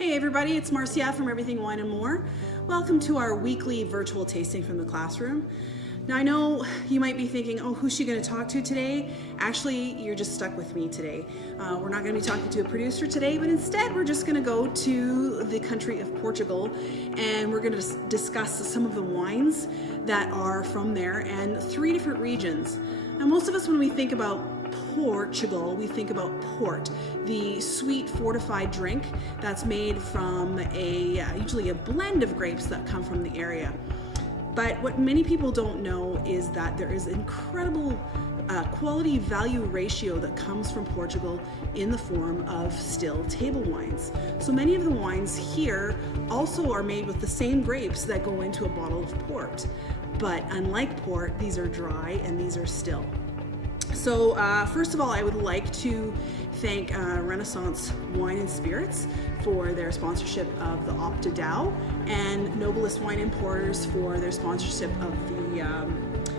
Hey everybody, it's Marcia from Everything Wine and More. Welcome to our weekly virtual tasting from the classroom. Now I know you might be thinking, oh, who's she going to talk to today? Actually, you're just stuck with me today. We're not going to be talking to a producer today, but instead we're just going to go to the country of Portugal and we're going to discuss some of the wines that are from there and 3 different regions. Now most of us, when we think about Portugal, we think about port, the sweet fortified drink that's made from usually a blend of grapes that come from the area. But what many people don't know is that there is incredible quality value ratio that comes from Portugal in the form of still table wines. So many of the wines here also are made with the same grapes that go into a bottle of port. But unlike port, these are dry and these are still. So first of all, I would like to thank Renaissance Wine and Spirits for their sponsorship of the Opta Dow and Noblest Wine Importers for their sponsorship of the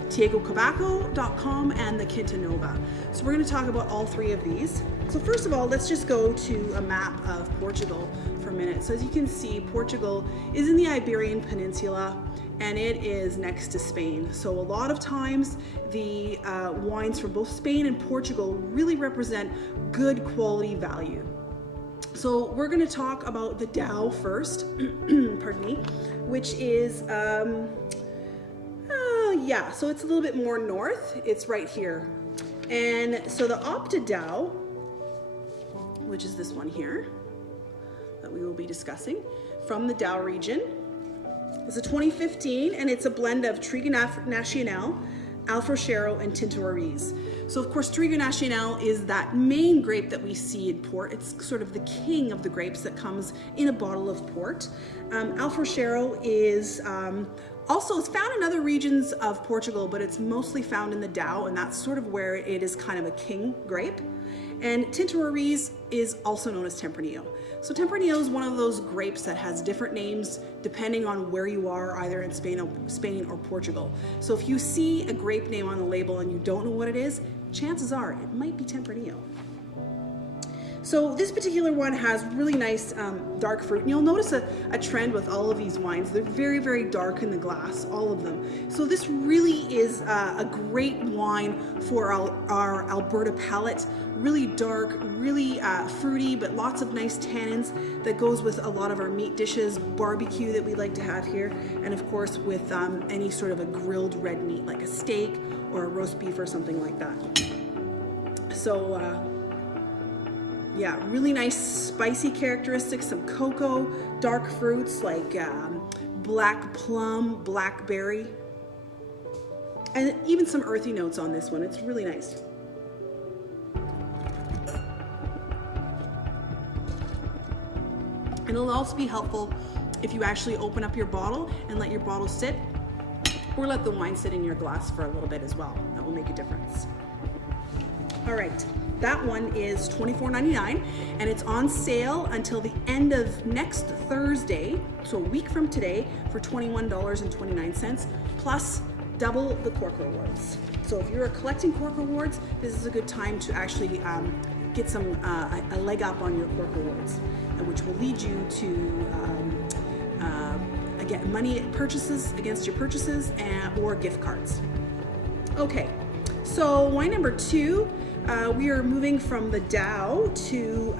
TiegoCabaco.com and the Quinta Nova. So we're going to talk about all 3 of these. So first of all, let's just go to a map of Portugal for a minute. So as you can see, Portugal is in the Iberian Peninsula and it is next to Spain. So a lot of times the wines from both Spain and Portugal really represent good quality value. So we're gonna talk about the Dow first, pardon me, which is, so it's a little bit more north. It's right here. And so the Opta Dow, which is this one here, that we will be discussing, from the Dow region, it's a 2015 and it's a blend of Trigo Nacional, Alfroxero, and Tinto Roriz. So of course Trigo Nacional is that main grape that we see in port. It's sort of the king of the grapes that comes in a bottle of port. Alfroxero is also it's found in other regions of Portugal, but it's mostly found in the Dow, and that's sort of where it is kind of a king grape. And Tinto Roriz is also known as Tempranillo. So Tempranillo is one of those grapes that has different names depending on where you are, either in Spain or Portugal. So if you see a grape name on the label and you don't know what it is, chances are it might be Tempranillo. So this particular one has really nice dark fruit. And you'll notice a trend with all of these wines. They're very, very dark in the glass, all of them. So this really is a great wine for our Alberta palate. Really dark, really fruity, but lots of nice tannins that goes with a lot of our meat dishes, barbecue that we like to have here, and of course with any sort of a grilled red meat like a steak or a roast beef or something like that. So yeah, really nice spicy characteristics, some cocoa, dark fruits like black plum, blackberry, and even some earthy notes on this one. It's really nice. And it'll also be helpful if you actually open up your bottle and let your bottle sit, or let the wine sit in your glass for a little bit as well. That will make a difference. All right, that one is $24.99 and it's on sale until the end of next Thursday, so a week from today, for $21.29 plus double the cork rewards. So if you're collecting cork rewards, this is a good time to actually get some a leg up on your cork rewards, which will lead you to get money purchases against your purchases or gift cards. Okay, so wine number 2, we are moving from the Dow to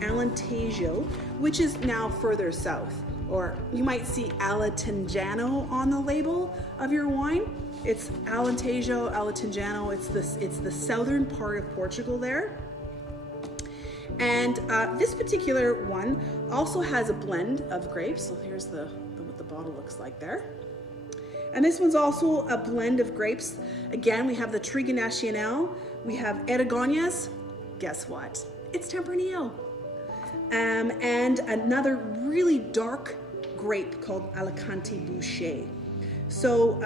Alentejano, which is now further south, or you might see Alentejano on the label of your wine. It's Alentejano. It's the southern part of Portugal there. And this particular one also has a blend of grapes. So here's what the bottle looks like there. And this one's also a blend of grapes. Again, we have the Trigo Nacional, we have Aragonés. Guess what? It's Tempranillo. And another really dark grape called Alicante Bouschet. So,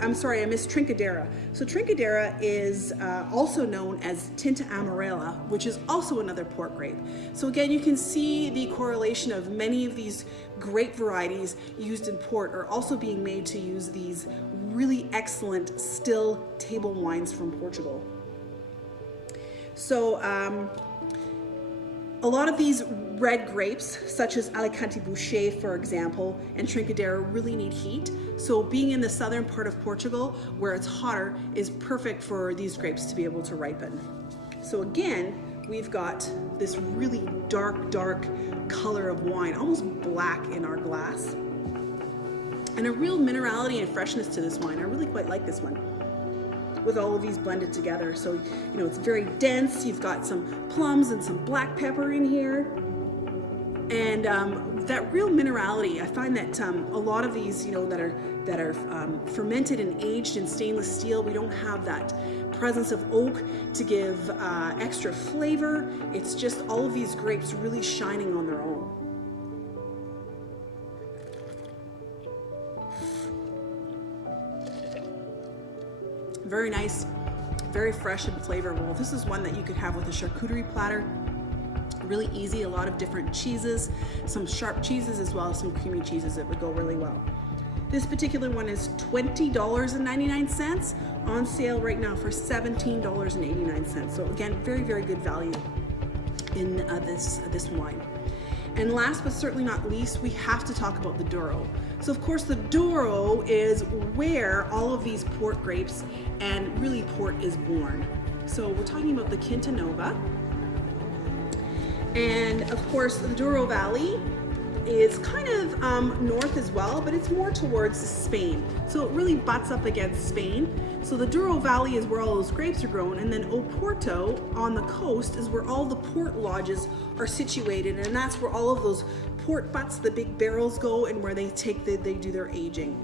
I'm sorry, I missed Trincadeira. So Trincadeira is also known as Tinta Amarela, which is also another port grape. So again, you can see the correlation of many of these grape varieties used in port are also being made to use these really excellent still table wines from Portugal. So A lot of these red grapes, such as Alicante Boucher, for example, and Trincadeira, really need heat. So being in the southern part of Portugal, where it's hotter, is perfect for these grapes to be able to ripen. So again, we've got this really dark color of wine, almost black in our glass. And a real minerality and freshness to this wine. I really quite like this one, with all of these blended together. So, you know, it's very dense. You've got some plums and some black pepper in here. And that real minerality, I find that a lot of these, you know, that are fermented and aged in stainless steel, we don't have that presence of oak to give extra flavor. It's just all of these grapes really shining on their own. Very nice, very fresh and flavorful. This is one that you could have with a charcuterie platter. Really easy, a lot of different cheeses, some sharp cheeses as well as some creamy cheeses that would go really well. This particular one is $20.99, on sale right now for $17.89. So again, very good value in this wine. And last but certainly not least, we have to talk about the Douro. So of course the Douro is where all of these port grapes and really port is born. So we're talking about the Quinta Nova. And of course the Douro Valley is kind of north as well, but it's more towards Spain. So it really butts up against Spain. So the Douro Valley is where all those grapes are grown, and then Oporto on the coast is where all the port lodges are situated, and that's where all of those port butts, the big barrels, go, and where they do their aging.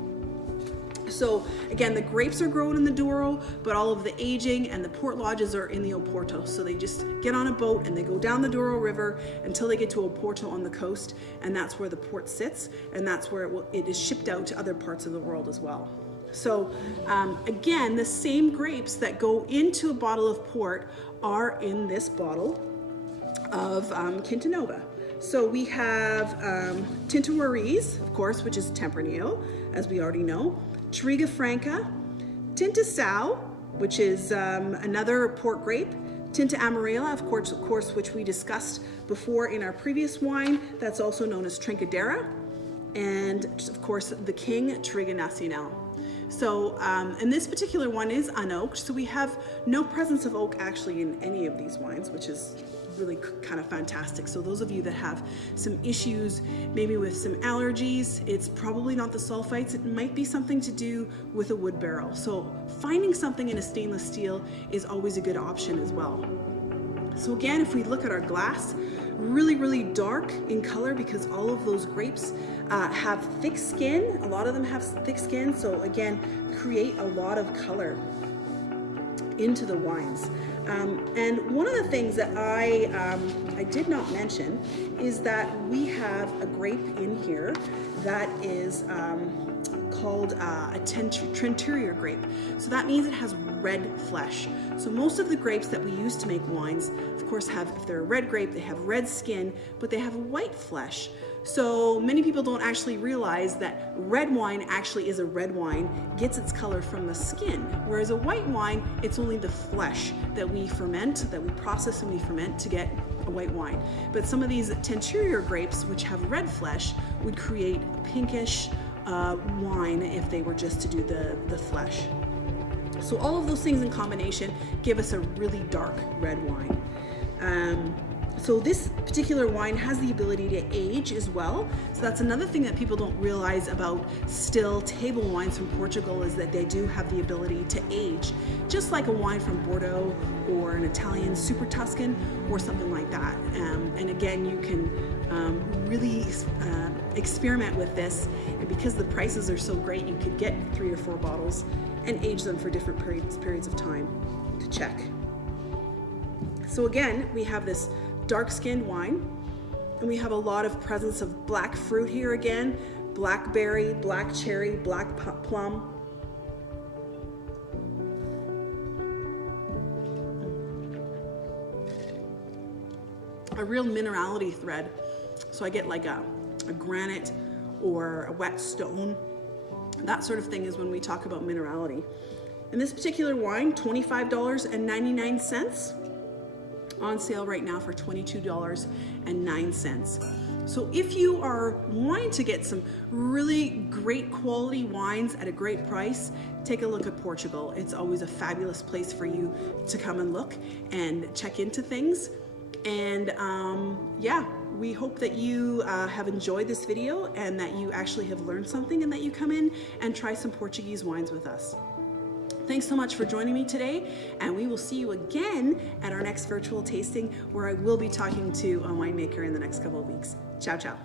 So again, the grapes are grown in the Douro, but all of the aging and the port lodges are in the Oporto. So they just get on a boat and they go down the Douro River until they get to Oporto on the coast, and that's where the port sits, and that's where it is shipped out to other parts of the world as well. So again, the same grapes that go into a bottle of port are in this bottle of Quinta Nova. So we have Tinta Roriz, of course, which is Tempranillo, as we already know. Triga Franca, Tinta Sau, which is another port grape. Tinta Amarela, of course, which we discussed before in our previous wine. That's also known as Trincadeira. And of course, the king, Triga Nacional. So, and this particular one is unoaked, so we have no presence of oak actually in any of these wines, which is really kind of fantastic. So those of you that have some issues, maybe with some allergies, it's probably not the sulfites, it might be something to do with a wood barrel. So finding something in a stainless steel is always a good option as well. So again, if we look at our glass, really dark in color because all of those grapes have thick skin. A lot of them have thick skin, so again, create a lot of color into the wines. And one of the things that I did not mention is that we have a grape in here that is called a Trincadeira grape. So that means it has red flesh. So most of the grapes that we use to make wines, of course, if they're a red grape, they have red skin, but they have white flesh. So many people don't actually realize that red wine actually is a red wine, gets its color from the skin, whereas a white wine, it's only the flesh that we ferment, that we process and we ferment to get a white wine. But some of these Trincadeira grapes, which have red flesh, would create a pinkish wine if they were just to do the flesh. So all of those things in combination give us a really dark red wine. So this particular wine has the ability to age as well. So that's another thing that people don't realize about still table wines from Portugal, is that they do have the ability to age, just like a wine from Bordeaux or an Italian Super Tuscan or something like that. And again, you can really experiment with this, and because the prices are so great, you could get 3 or 4 bottles and age them for different periods of time to check. So again, we have this dark-skinned wine, and we have a lot of presence of black fruit here again, blackberry, black cherry, black plum. A real minerality thread. So I get like a granite or a wet stone. That sort of thing is when we talk about minerality. And this particular wine, $25.99. on sale right now for $22.09. So if you are wanting to get some really great quality wines at a great price, take a look at Portugal. It's always a fabulous place for you to come and look and check into things. And yeah, we hope that you have enjoyed this video and that you actually have learned something and that you come in and try some Portuguese wines with us. Thanks so much for joining me today, and we will see you again at our next virtual tasting, where I will be talking to a winemaker in the next couple of weeks. Ciao, ciao.